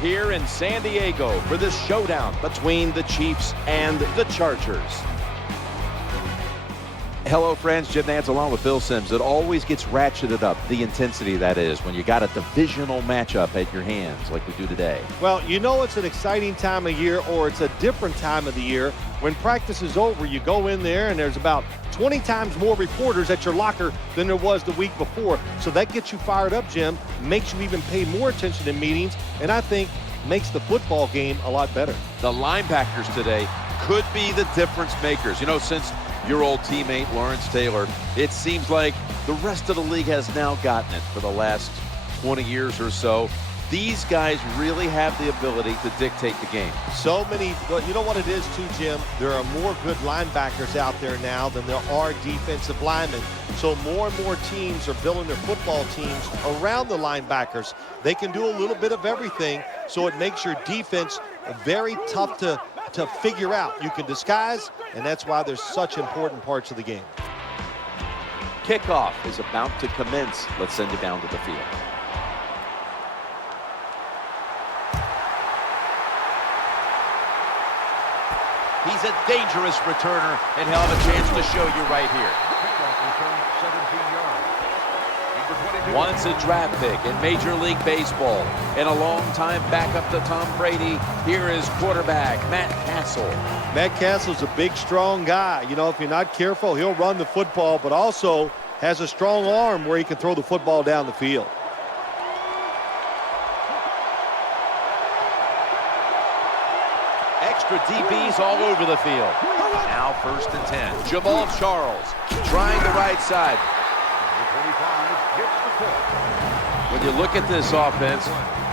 here in San Diego for this showdown between the Chiefs and the Chargers. Hello, friends. Jim Nance along with Phil Simms. It always gets ratcheted up, the intensity that is, when you got a divisional matchup at your hands like we do today. Well, you know it's an exciting time of year, or it's a different time of the year. When practice is over, you go in there and there's about 20 times more reporters at your locker than there was the week before. So that gets you fired up, Jim, makes you even pay more attention in meetings, and I think makes the football game a lot better. The linebackers today could be the difference makers. You know, since your old teammate Lawrence Taylor, it seems like the rest of the league has now gotten it for the last 20 years or so. These guys really have the ability to dictate the game. So many, well, you know what it is too, Jim? There are more good linebackers out there now than there are defensive linemen. So more and more teams are building their football teams around the linebackers. They can do a little bit of everything, so it makes your defense very tough to figure out. You can disguise, and that's why there's such important parts of the game. Kickoff is about to commence. Let's send you down to the field. He's a dangerous returner, and he'll have a chance to show you right here. Once a draft pick in Major League Baseball and a long-time backup to Tom Brady, here is quarterback Matt Castle. Matt Castle's a big, strong guy. You know, if you're not careful, he'll run the football, but also has a strong arm where he can throw the football down the field. Extra DBs all over the field. Now 1st and 10. Jamal Charles trying the right side. When you look at this offense,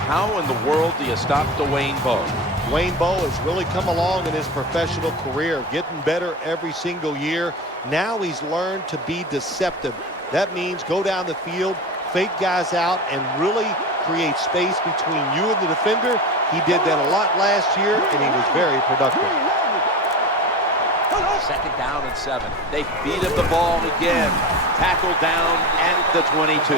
how in the world do you stop Dwayne Bowe? Dwayne Bowe has really come along in his professional career, getting better every single year. Now he's learned to be deceptive. That means go down the field, fake guys out, and really create space between you and the defender. He did that a lot last year, and he was very productive. 2nd down and 7. They feed him the ball again. Tackled down at the 22.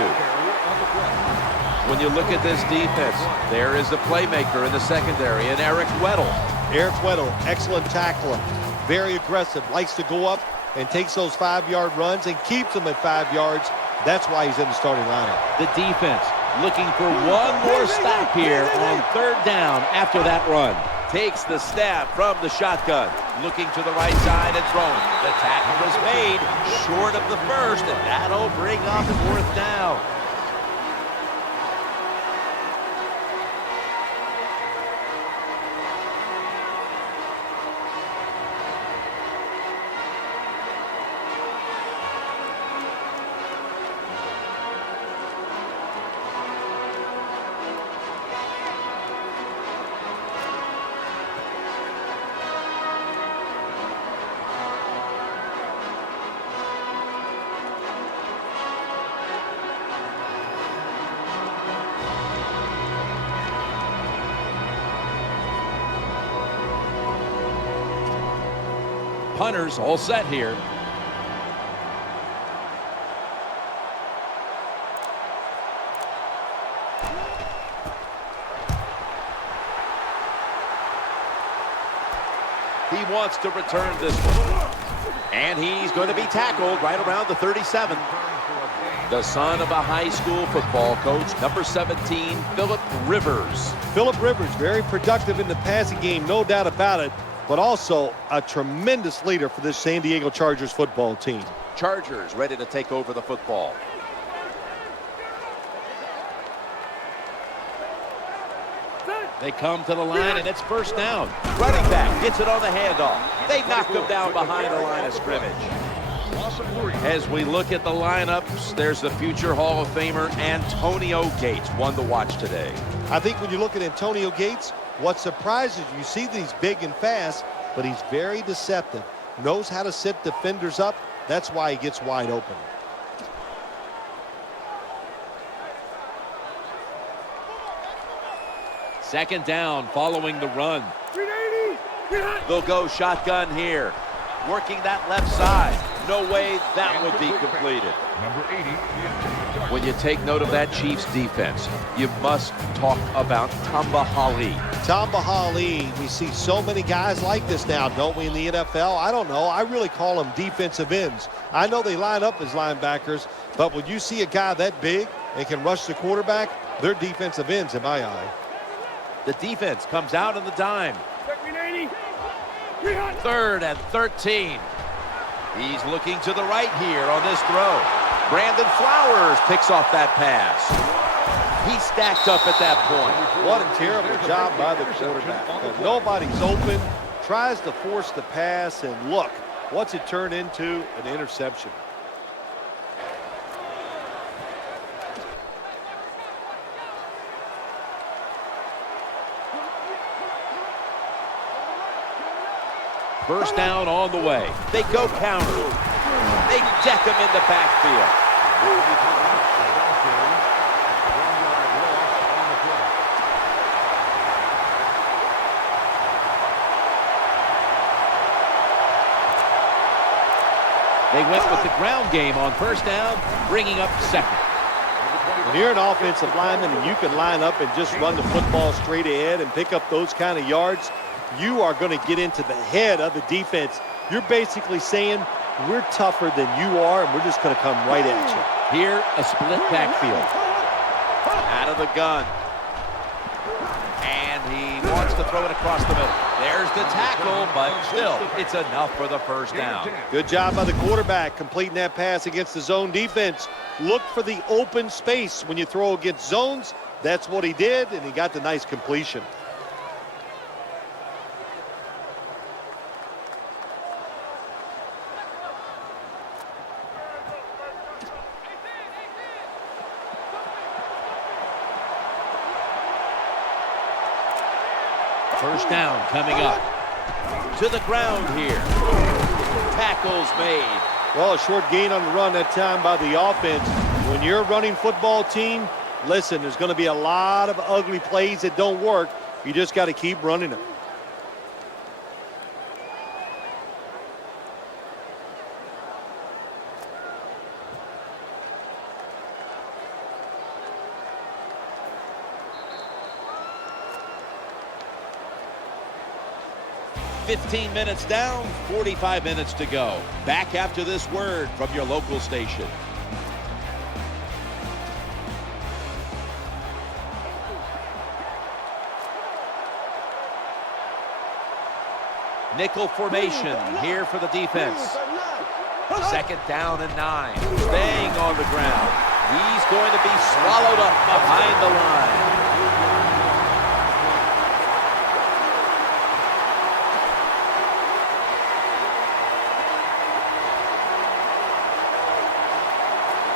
When you look at this defense, there is the playmaker in the secondary, and Eric Weddle. Eric Weddle, excellent tackler, very aggressive, likes to go up and takes those 5-yard runs and keeps them at 5 yards. That's why he's in the starting lineup. The defense looking for one more stop here on 3rd down after that run. Takes the snap from the shotgun, looking to the right side and throwing. The tackle is made short of the 1st, and that'll bring up 4th down. Punters all set here. He wants to return this one. And he's going to be tackled right around the 37. The son of a high school football coach, number 17, Philip Rivers. Philip Rivers, very productive in the passing game, no doubt about it, but also a tremendous leader for this San Diego Chargers football team. Chargers ready to take over the football. They come to the line, and it's 1st down. Running back gets it on the handoff. They knock him down behind the line of scrimmage. As we look at the lineups, there's the future Hall of Famer Antonio Gates, one to watch today. I think when you look at Antonio Gates, what surprises you see that he's big and fast, but he's very deceptive. Knows how to set defenders up. That's why he gets wide open. Second down following the run. They'll go shotgun here. Working that left side. No way that would be completed. Number 80, When you take note of that Chiefs defense, you must talk about Tamba Hali. Tamba Hali, we see so many guys like this now, don't we, in the NFL? I don't know. I really call them defensive ends. I know they line up as linebackers, but when you see a guy that big and can rush the quarterback, they're defensive ends in my eye. The defense comes out on the dime. 3rd and 13. He's looking to the right here on this throw. Brandon Flowers picks off that pass. He stacked up at that point. What a terrible job by the quarterback. Nobody's open, tries to force the pass, and look, what's it turned into? An interception. First down on the way. They go counter. They deck him in the backfield. They went with the ground game on first down, bringing up second. When you're an offensive lineman and you can line up and just run the football straight ahead and pick up those kind of yards, you are going to get into the head of the defense. You're basically saying, we're tougher than you are, and we're just going to come right at you. Here, a split backfield. Out of the gun. And he wants to throw it across the middle. There's the tackle, but still, it's enough for the first down. Good job by the quarterback completing that pass against the zone defense. Look for the open space when you throw against zones. That's what he did, and he got the nice completion. First down coming up. To the ground here. Tackles made. Well, a short gain on the run that time by the offense. When you're a running football team, listen, there's going to be a lot of ugly plays that don't work. You just got to keep running them. $15 minutes down, 45 minutes to go. Back after this word from your local station. Nickel formation here for the defense. Second down and 9. Staying on the ground. He's going to be swallowed up behind the line.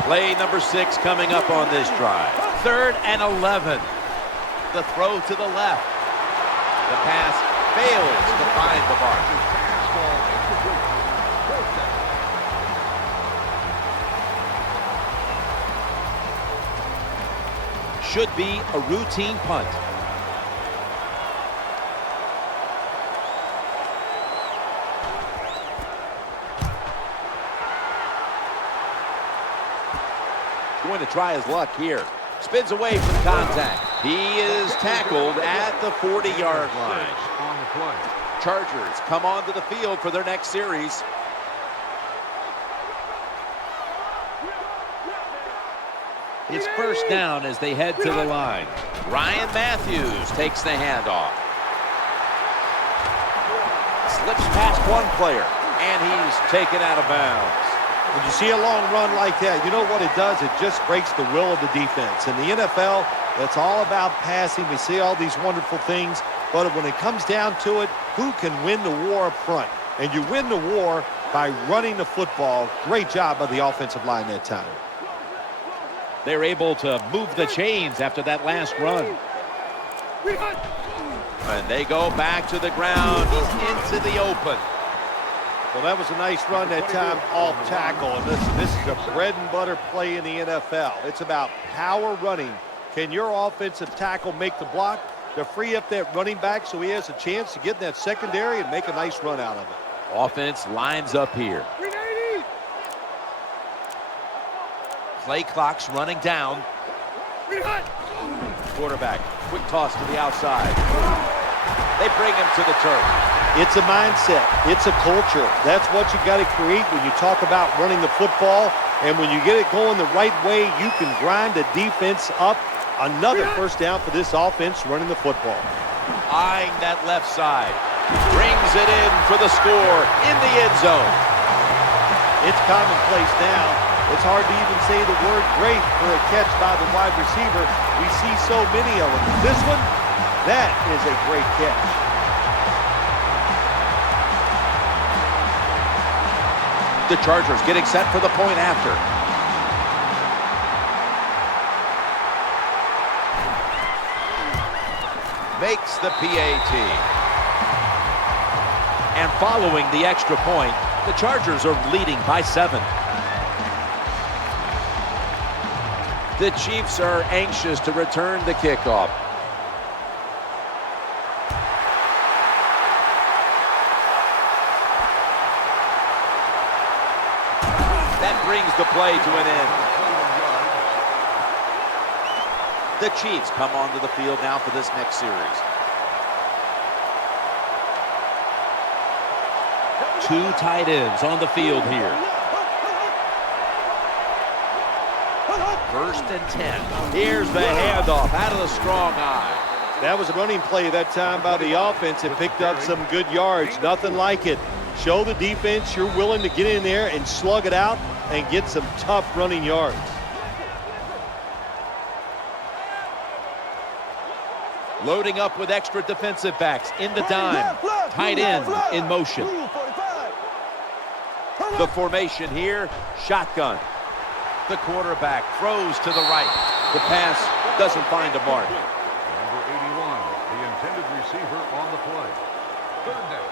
Play number 6 coming up on this drive. 3rd and 11. The throw to the left. The pass fails to find the mark. Should be a routine punt. Going to try his luck here. Spins away from contact. He is tackled at the 40-yard line. Chargers come onto the field for their next series. It's first down as they head to the line. Ryan Matthews takes the handoff. Slips past one player, and he's taken out of bounds. When you see a long run like that, you know what it does? It just breaks the will of the defense. In the NFL, it's all about passing. We see all these wonderful things, but when it comes down to it, who can win the war up front? And you win the war by running the football. Great job by the offensive line that time. They're able to move the chains after that last run. And they go back to the ground. He's into the open. Well, that was a nice run that time off tackle. And this is a bread and butter play in the NFL. It's about power running. Can your offensive tackle make the block to free up that running back so he has a chance to get in that secondary and make a nice run out of it? Offense lines up here. Play clock's running down. Quarterback, quick toss to the outside. They bring him to the turf. It's a mindset. It's a culture. That's what you got to create when you talk about running the football. And when you get it going the right way, you can grind the defense up. Another first down for this offense running the football. Eyeing that left side. Brings it in for the score in the end zone. It's commonplace now. It's hard to even say the word great for a catch by the wide receiver. We see so many of them. This one, that is a great catch. The Chargers getting set for the point after. Makes the PAT. And following the extra point, the Chargers are leading by 7. The Chiefs are anxious to return the kickoff. That brings the play to an end. The Chiefs come onto the field now for this next series. 2 tight ends on the field here. 1st and 10. Here's the handoff out of the strong eye. That was a running play that time by the offense. It picked up some good yards. Nothing like it. Show the defense you're willing to get in there and slug it out and get some tough running yards. Loading up with extra defensive backs in the dime. Tight end in motion. The formation here, shotgun. The quarterback throws to the right. The pass doesn't find a mark. Number 81, the intended receiver on the play. 3rd down.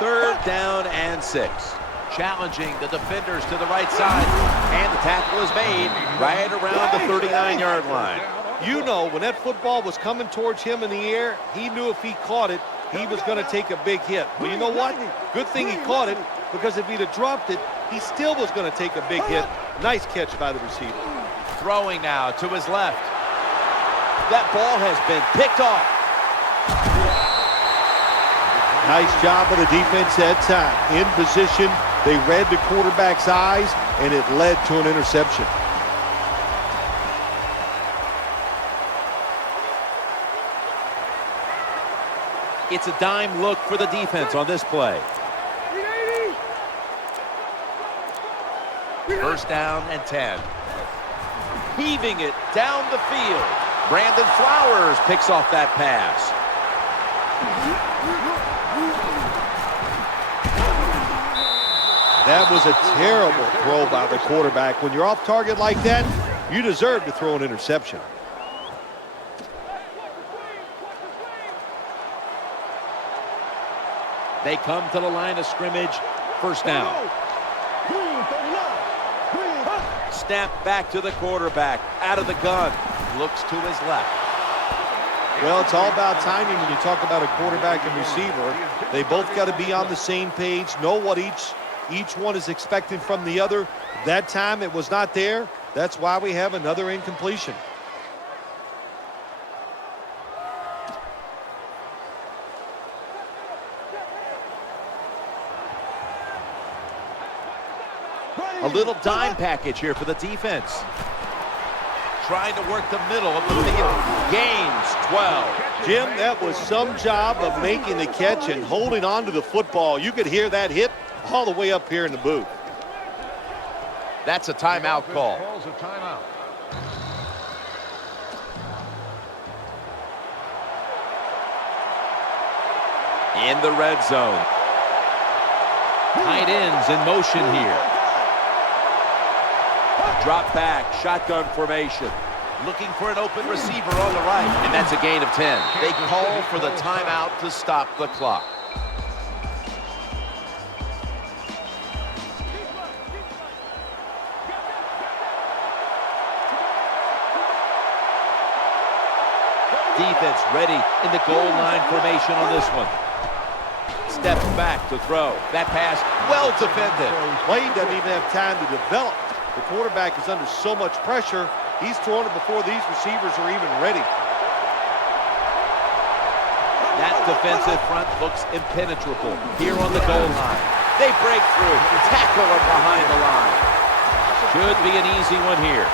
Third down and 6. Challenging the defenders to the right side. And the tackle is made right around the 39-yard line. You know, when that football was coming towards him in the air, he knew if he caught it, he was going to take a big hit. Well, you know what? Good thing he caught it, because if he'd have dropped it, he still was going to take a big hit. Nice catch by the receiver. Throwing now to his left. That ball has been picked off. Nice job of the defense that time. In position, they read the quarterback's eyes, and it led to an interception. It's a dime look for the defense on this play. 1st down and 10. Heaving it down the field. Brandon Flowers picks off that pass. That was a terrible throw by the quarterback. When you're off target like that, you deserve to throw an interception. They come to the line of scrimmage. 1st down. Snap back to the quarterback. Out of the gun. Looks to his left. Well, it's all about timing when you talk about a quarterback and receiver. They both got to be on the same page, know what each one is expecting from the other. That time it was not there. That's why we have another incompletion. A little dime package here for the defense. Trying to work the middle of the field. Gains 12. Jim, that was some job of making the catch and holding on to the football. You could hear that hit all the way up here in the booth. That's a timeout call. Calls a timeout. In the red zone. Tight ends in motion here. Drop back, shotgun formation. Looking for an open receiver on the right. And that's a gain of 10. They call for the timeout to stop the clock. defense ready in the goal line formation on this one. Steps back to throw. That pass well defended. Play doesn't even have time to develop. The quarterback is under so much pressure, he's throwing it before these receivers are even ready. That defensive front looks impenetrable here on the goal line. They break through, tackle him behind the line. Should be an easy one here.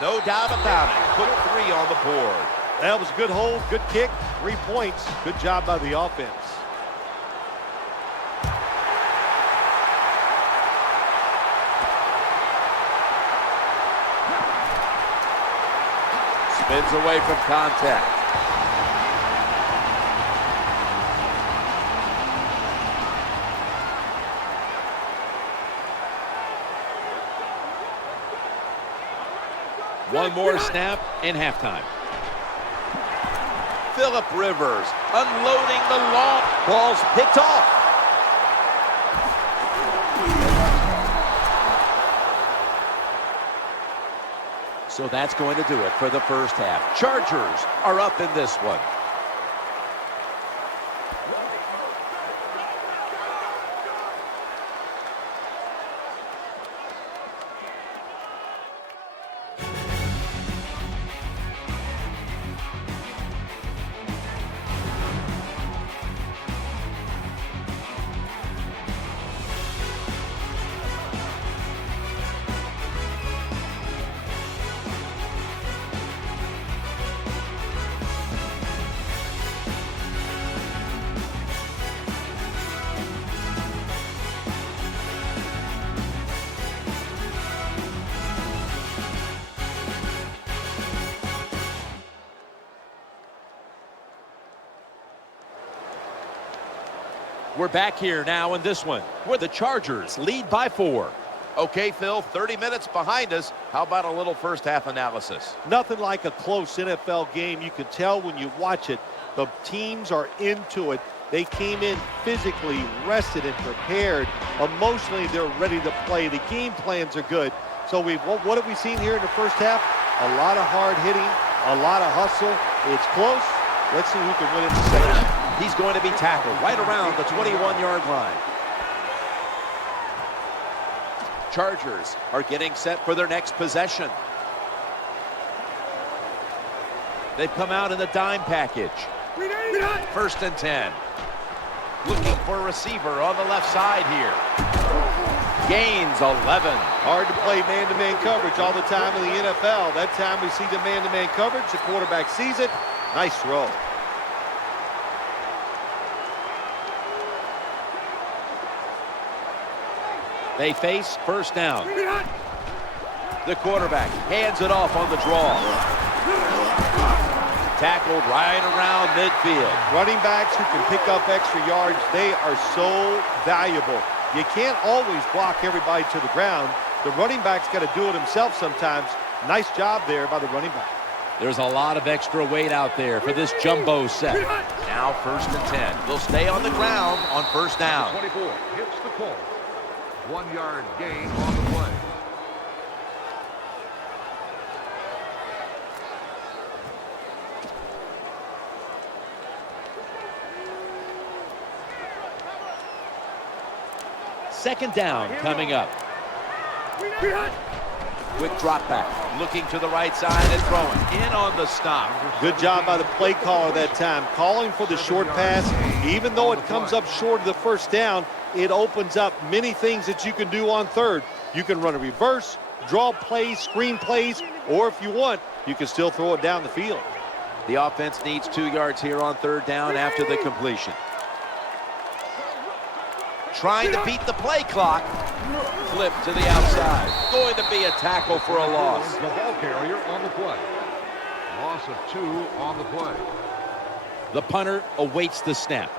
No doubt about it. Put 3 on the board. That was a good hold, good kick, 3 points. Good job by the offense. Spins away from contact. One more snap in halftime. Phillip Rivers unloading the long. Ball's picked off. So that's going to do it for the first half. Chargers are up in this one. We're back here now in this one, where the Chargers lead by 4. Okay, Phil, 30 minutes behind us. How about a little first half analysis? Nothing like a close NFL game. You can tell when you watch it, the teams are into it. They came in physically rested and prepared. Emotionally, they're ready to play. The game plans are good. So what have we seen here in the first half? A lot of hard hitting, a lot of hustle. It's close. Let's see who can win in the second half. He's going to be tackled right around the 21-yard line. Chargers are getting set for their next possession. They've come out in the dime package. 1st and 10. Looking for a receiver on the left side here. Gains 11. Hard to play man-to-man coverage all the time in the NFL. That time we see the man-to-man coverage. The quarterback sees it. Nice throw. They face first down. The quarterback hands it off on the draw. Tackled right around midfield. Running backs who can pick up extra yards, they are so valuable. You can't always block everybody to the ground. The running back's got to do it himself sometimes. Nice job there by the running back. There's a lot of extra weight out there for this jumbo set. Now 1st and 10. They'll stay on the ground on first down. 24 hits the call. 1-yard gain on the play. Second down coming up. Quick drop back. Looking to the right side and throwing. In on the stop. Good job by the play caller that time. Calling for the short pass. Even though it comes up short of the first down, it opens up many things that you can do on third. You can run a reverse, draw plays, screen plays, or if you want, you can still throw it down the field. The offense needs 2 yards here on third down after the completion. Trying to beat the play clock. Flip to the outside. Going to be a tackle for a loss. The ball carrier on the play. Loss of 2 on the play. The punter awaits the snap.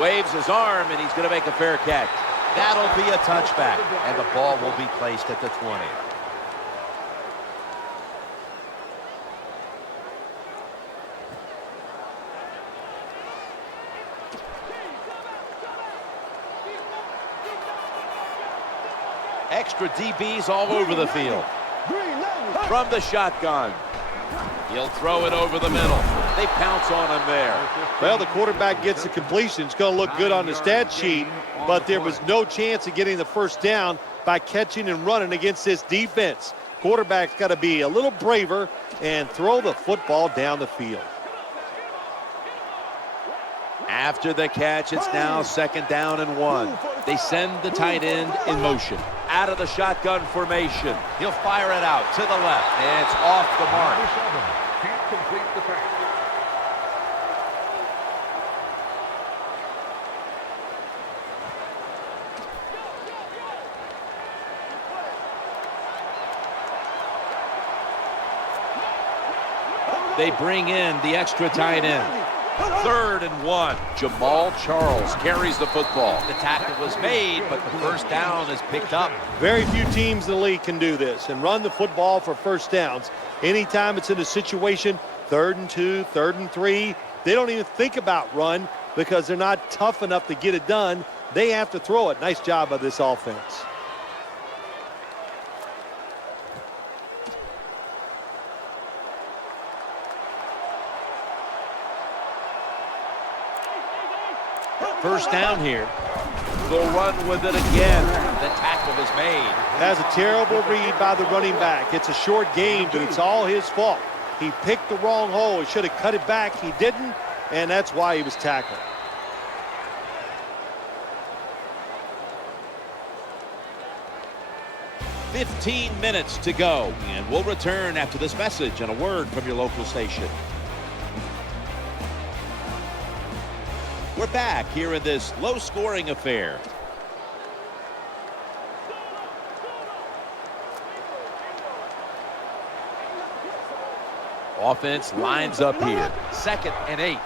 Waves his arm, and he's going to make a fair catch. That'll be a touchback, and the ball will be placed at the 20. Extra DBs all over the field. From the shotgun. He'll throw it over the middle. They pounce on him there. Well, the quarterback gets the completion. It's going to look good on the stat sheet, but there was no chance of getting the first down by catching and running against this defense. Quarterback's got to be a little braver and throw the football down the field. After the catch, it's now 2nd down and 1. They send the tight end in motion. Out of the shotgun formation. He'll fire it out to the left, and it's off the mark. Can't complete the pass. They bring in the extra tight end. 3rd and 1. Jamal Charles carries the football. The tackle was made, but the first down is picked up. Very few teams in the league can do this and run the football for first downs. Anytime it's in a situation, 3rd and 2, 3rd and 3, they don't even think about run because they're not tough enough to get it done. They have to throw it. Nice job by this offense. First down here. They'll run with it again. The tackle is made. That's a terrible read by the running back. It's a short game, but it's all his fault. He picked the wrong hole. He should have cut it back. He didn't, and that's why he was tackled. "15 minutes to go, and we'll return after this message and a word from your local station. We're back here in this low-scoring affair. Offense lines up here. 2nd and 8.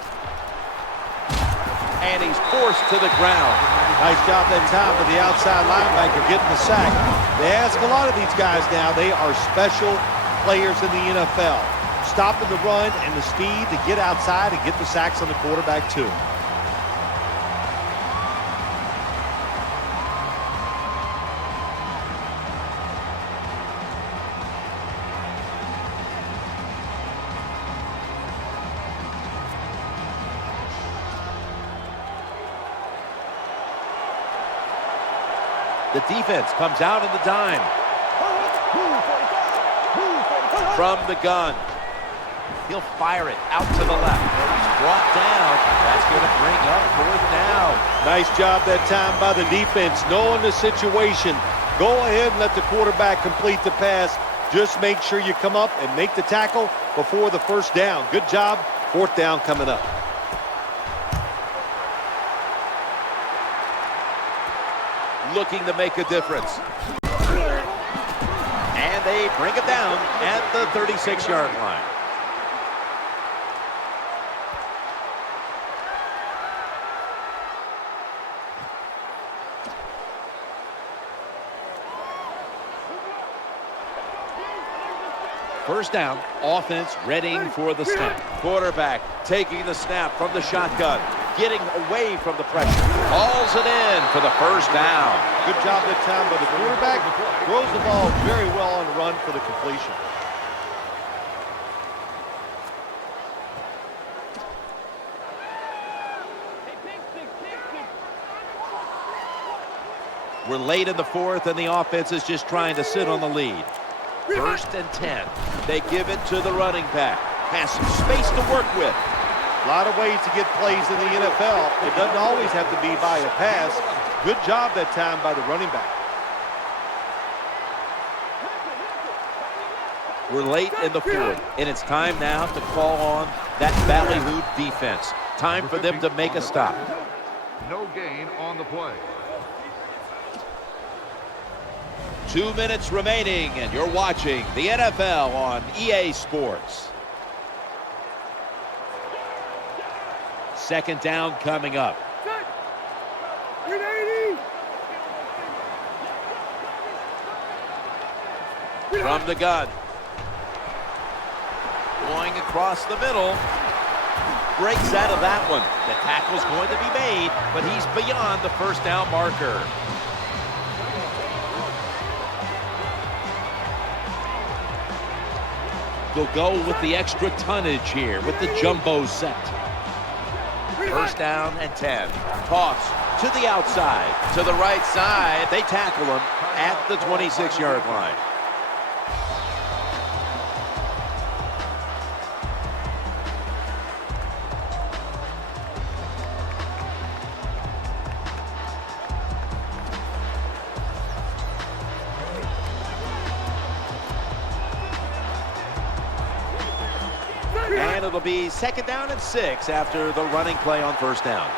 And he's forced to the ground. Nice job that time for the outside linebacker getting the sack. They ask a lot of these guys now. They are special players in the NFL. Stopping the run and the speed to get outside and get the sacks on the quarterback too. The defense comes out in the dime. From the gun. He'll fire it out to the left. He's brought down. That's going to bring up 4th down. Nice job that time by the defense. Knowing the situation. Go ahead and let the quarterback complete the pass. Just make sure you come up and make the tackle before the first down. Good job. 4th down coming up. Looking to make a difference. And they bring it down at the 36-yard line. First down, offense readying for the snap. Quarterback taking the snap from the shotgun, getting away from the pressure. Hauls it in for the first down. Good job that time by the quarterback. Throws the ball very well on the run for the completion. We're late in the 4th, and the offense is just trying to sit on the lead. 1st and 10. They give it to the running back. Has some space to work with. A lot of ways to get plays in the NFL. It doesn't always have to be by a pass. Good job that time by the running back. We're late in the fourth, and it's time now to call on that ballyhoo defense. Time for them to make a stop. No gain on the play. 2 minutes remaining, and you're watching the NFL on EA Sports. Second down coming up. From the gun. Going across the middle. Breaks out of that one. The tackle's going to be made, but he's beyond the first down marker. They'll go with the extra tonnage here with the jumbo set. First down and 10. Toss to the outside, to the right side. They tackle him at the 26-yard line. And it'll be second down and 6 after the running play on first down.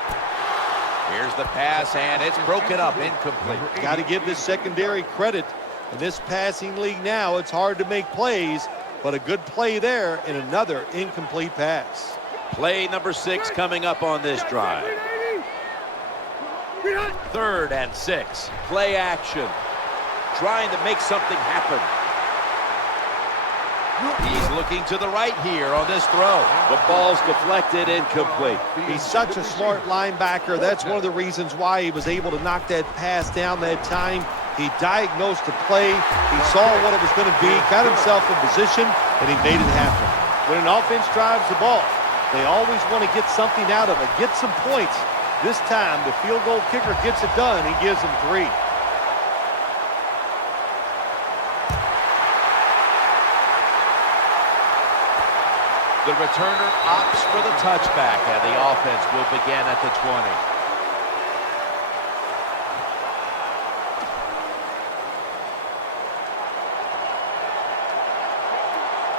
Here's the pass, and it's broken up, incomplete. Got to give this secondary credit. In this passing league now, it's hard to make plays, but a good play there and another incomplete pass. Play number 6 coming up on this drive. Third and 6. Play action. Trying to make something happen. He's looking to the right here on this throw. The ball's deflected, incomplete. He's such a smart linebacker. That's one of the reasons why he was able to knock that pass down that time. He diagnosed the play. He saw what it was going to be, got himself in position, and he made it happen. When an offense drives the ball, they always want to get something out of it, get some points. This time, the field goal kicker gets it done. He gives them 3. The returner opts for the touchback, and the offense will begin at the 20.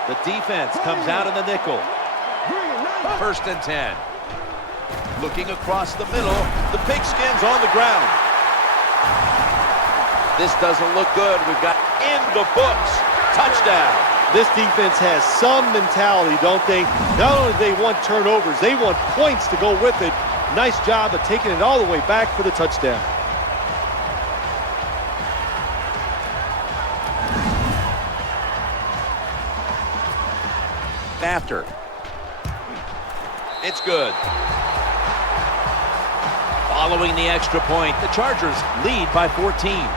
The defense comes out in the nickel. First and 10. Looking across the middle. The pigskin's on the ground. This doesn't look good. We've got in the books. Touchdown. This defense has some mentality, don't they? Not only do they want turnovers, they want points to go with it. Nice job of taking it all the way back for the touchdown. After. It's good. Following the extra point, the Chargers lead by 14.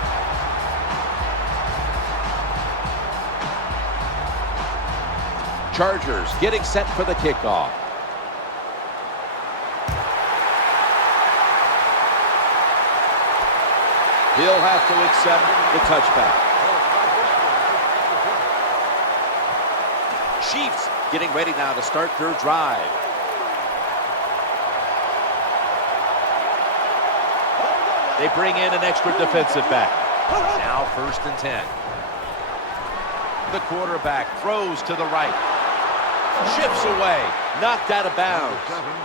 Chargers getting set for the kickoff. He'll have to accept the touchback. Chiefs getting ready now to start their drive. They bring in an extra defensive back. Now first and 10. The quarterback throws to the right. Shifts away, knocked out of bounds.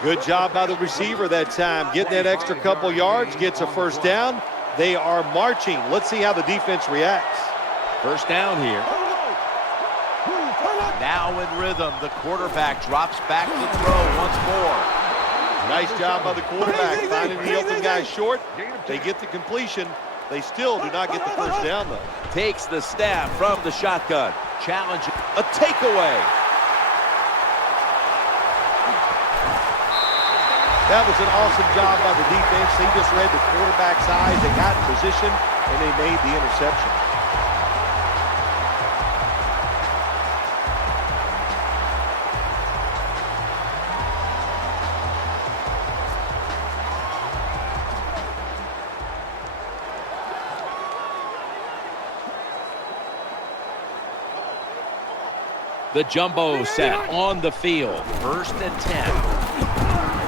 Good job by the receiver that time. Getting that extra couple yards, gets a first down. They are marching. Let's see how the defense reacts. First down here. Now in rhythm, the quarterback drops back to throw once more. Nice job by the quarterback, finding the open guy short. They get the completion. They still do not get the first down, though. Takes the snap from the shotgun. Challenging a takeaway. That was an awesome job by the defense. They just read the quarterback's eyes. They got in position, and they made the interception. The jumbo set on the field. First and 10.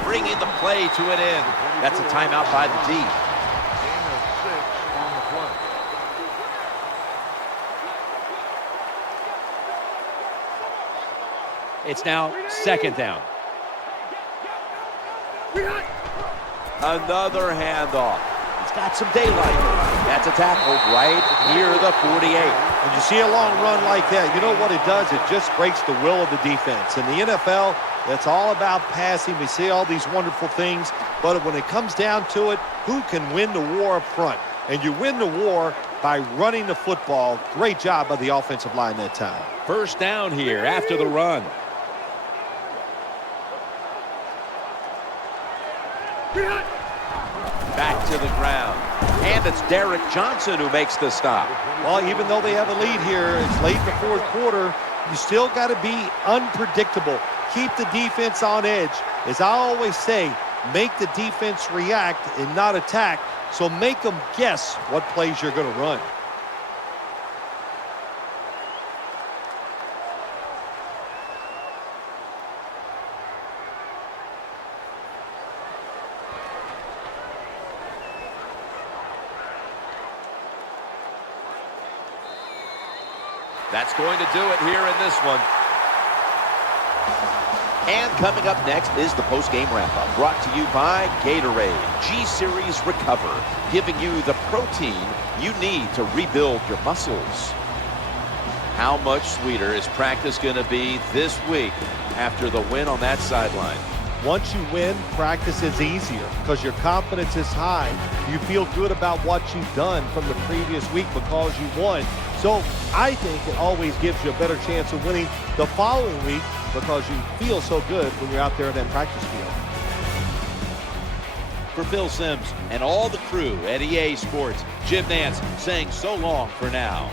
Bringing the play to an end. That's a timeout by the D. Gain of 6 on the play. It's now 2nd down. Another handoff. He's got some daylight. That's a tackle right near the 48. When you see a long run like that, you know what it does? It just breaks the will of the defense. In the NFL, it's all about passing. We see all these wonderful things, but when it comes down to it, who can win the war up front? And you win the war by running the football. Great job by the offensive line that time. 1st down here after the run. Back to the ground. And it's Derek Johnson who makes the stop. Well, even though they have a lead here, it's late in the 4th quarter, you still got to be unpredictable. Keep the defense on edge. As I always say, make the defense react and not attack. So make them guess what plays you're going to run. That's going to do it here in this one. And coming up next is the post-game wrap-up, brought to you by Gatorade G-Series Recover, giving you the protein you need to rebuild your muscles. How much sweeter is practice going to be this week after the win on that sideline? Once you win, practice is easier because your confidence is high. You feel good about what you've done from the previous week because you won. So I think it always gives you a better chance of winning the following week because you feel so good when you're out there in that practice field. For Bill Sims and all the crew at EA Sports, Jim Nance saying so long for now.